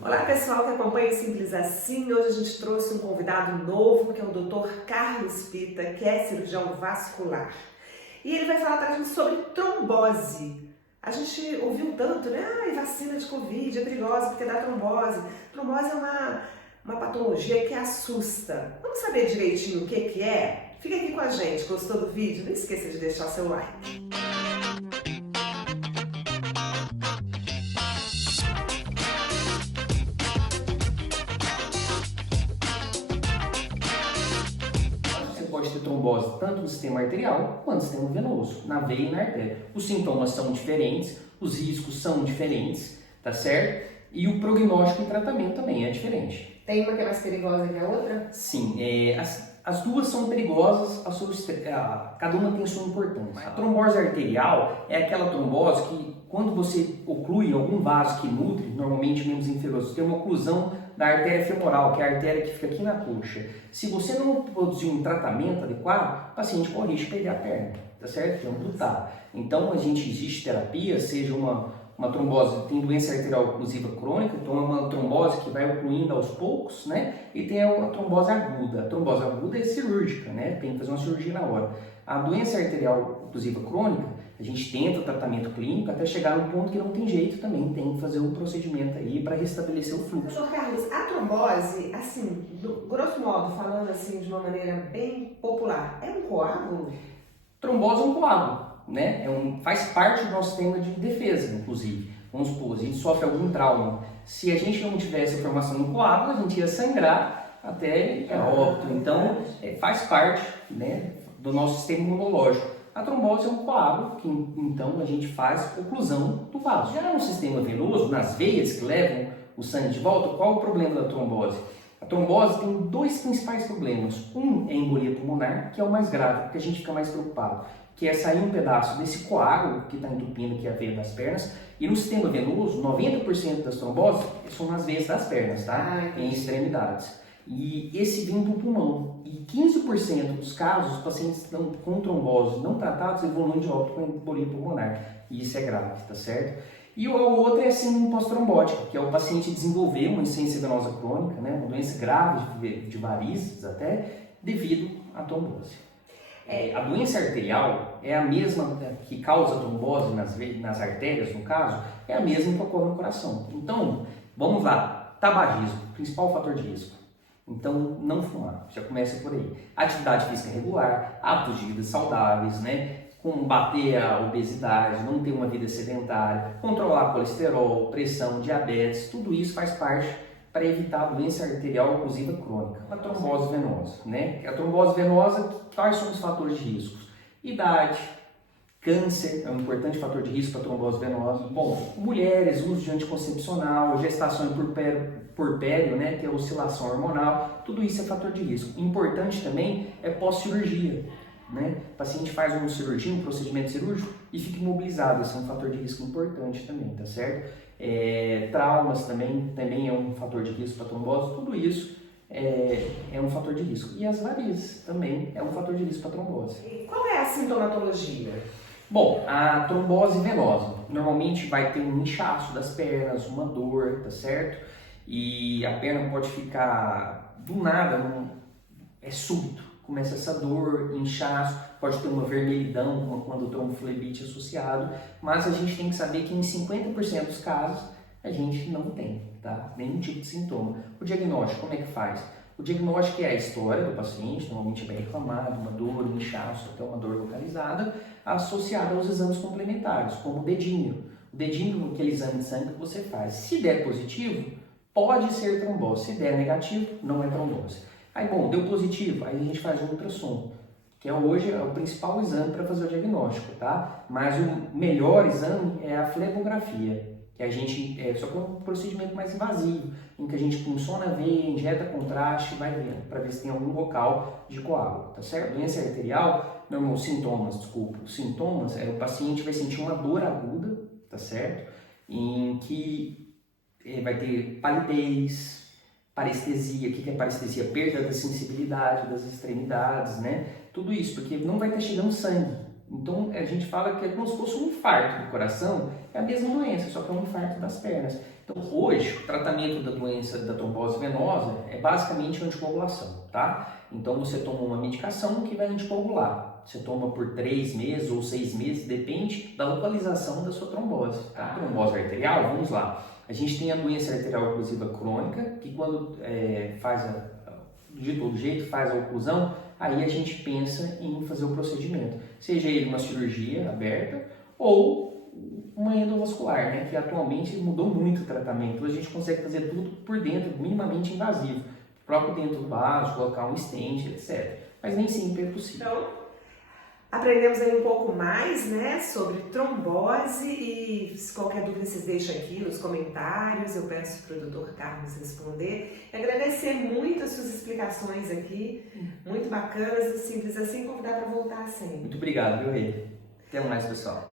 Olá pessoal que acompanha o Simples Assim, hoje a gente trouxe um convidado novo que é o Dr. Carlos Pita, que é cirurgião vascular. E ele vai falar para a gente sobre trombose. A gente ouviu tanto, né? Ai, vacina de Covid é perigosa porque dá trombose. Trombose é uma patologia que assusta. Vamos saber direitinho o que é? Fica aqui com a gente, gostou do vídeo? Não esqueça de deixar seu like. Você pode ter trombose tanto no sistema arterial quanto no sistema venoso, na veia e na artéria. Os sintomas são diferentes, os riscos são diferentes, tá certo? E o prognóstico e tratamento também é diferente. Tem uma que é mais perigosa que a outra? Sim, as duas são perigosas, cada uma tem sua importância. A trombose arterial é aquela trombose que, quando você oclui algum vaso que nutre, normalmente membros inferiores, tem uma oclusão da artéria femoral, que é a artéria que fica aqui na coxa. Se você não produzir um tratamento adequado, o paciente corre risco de perder a perna, tá certo? De amputar. Então, existe terapia, seja uma trombose, tem doença arterial oclusiva crônica, então é uma trombose que vai ocluindo aos poucos, né? E tem a trombose aguda. A trombose aguda é cirúrgica, né? Tem que fazer uma cirurgia na hora. A doença arterial oclusiva crônica, a gente tenta o tratamento clínico até chegar num ponto que não tem jeito também, tem que fazer um procedimento aí para restabelecer o fluxo. Doutor Carlos, a trombose, assim, grosso modo, falando assim de uma maneira bem popular, é um coágulo? Trombose é um coágulo, né? Faz parte do nosso sistema de defesa, inclusive. Vamos supor, a gente sofre algum trauma. Se a gente não tivesse a formação no coágulo, a gente ia sangrar até óbito. Então, faz parte, né, do nosso sistema imunológico. A trombose é um coágulo que, então, a gente faz oclusão do vaso. Já no sistema venoso, nas veias que levam o sangue de volta, qual é o problema da trombose? A trombose tem dois principais problemas. Um é a embolia pulmonar, que é o mais grave, porque a gente fica mais preocupado, que é sair um pedaço desse coágulo que está entupindo aqui a veia das pernas. E no sistema venoso, 90% das tromboses são nas veias das pernas, tá? Em extremidades. E esse vem do pulmão. E 15% dos casos, os pacientes com trombose não tratados evoluem de óbito com embolia pulmonar. E isso é grave, tá certo? E o outro é a síndrome pós-trombótica, que é o paciente desenvolver uma insuficiência venosa crônica, né, uma doença grave de varizes até, devido à trombose. A doença arterial é a mesma que causa trombose nas artérias, no caso, é a mesma que ocorre no coração. Então, vamos lá, tabagismo, principal fator de risco. Então, não fumar, já começa por aí. Atividade física regular, hábitos de vida saudáveis, né? Combater a obesidade, não ter uma vida sedentária, controlar colesterol, pressão, diabetes, tudo isso faz parte para evitar a doença arterial oclusiva crônica. A trombose venosa, né? A trombose venosa, quais são os fatores de risco? Idade, câncer é um importante fator de risco para a trombose venosa. Bom, mulheres, uso de anticoncepcional, gestação porpério, né, que é a oscilação hormonal, tudo isso é fator de risco. Importante também é pós-cirurgia, né? O paciente faz uma cirurgia, um procedimento cirúrgico e fica imobilizado, esse é um fator de risco importante também, tá certo? Traumas também é um fator de risco para trombose, tudo isso é um fator de risco. E as varizes também é um fator de risco para trombose. E qual é a sintomatologia? Bom, a trombose venosa normalmente vai ter um inchaço das pernas, uma dor, tá certo? E a perna pode ficar do nada, é súbito, começa essa dor, inchaço, pode ter uma vermelhidão, como quando o tromboflebite associado, mas a gente tem que saber que em 50% dos casos a gente não tem, tá? Nenhum tipo de sintoma. O diagnóstico, como é que faz? O diagnóstico é a história do paciente, normalmente vai reclamar de uma dor, um inchaço, até uma dor localizada, associada aos exames complementares, como o dedinho. O dedinho é aquele exame de sangue que você faz. Se der positivo, pode ser trombose. Se der negativo, não é trombose. Aí, bom, deu positivo, aí a gente faz um ultrassom, que hoje é o principal exame para fazer o diagnóstico, tá? Mas o melhor exame é a flebografia, que a gente, só que é um procedimento mais invasivo, em que a gente punçona a veia, injeta contraste, vai vendo, para ver se tem algum local de coágulo, tá certo? Doença arterial, os sintomas, o paciente vai sentir uma dor aguda, tá certo? Em que vai ter palidez, parestesia. O que é parestesia? Perda da sensibilidade das extremidades, né? Tudo isso, porque não vai estar chegando sangue, Então a gente fala que é como se fosse um infarto do coração, é a mesma doença, só que é um infarto das pernas. Então hoje o tratamento da doença da trombose venosa é basicamente anticoagulação, tá? Então você toma uma medicação que vai anticoagular. Você toma por 3 meses ou 6 meses, depende da localização da sua trombose, tá? Trombose arterial, vamos lá. A gente tem a doença arterial oclusiva crônica, que quando de todo jeito faz a oclusão, aí a gente pensa em fazer o procedimento, seja ele uma cirurgia aberta ou uma endovascular, né, que atualmente mudou muito o tratamento. Hoje a gente consegue fazer tudo por dentro, minimamente invasivo, próprio dentro do vaso, colocar um stent, etc. Mas nem sempre é possível. Então, aprendemos aí um pouco mais, né, sobre trombose e se qualquer dúvida vocês deixam aqui nos comentários, eu peço para o Dr. Carlos responder. E agradecer muito as suas explicações aqui, muito bacanas, simples assim, convidar para voltar sempre. Muito obrigado, viu, Rê? Até mais, pessoal.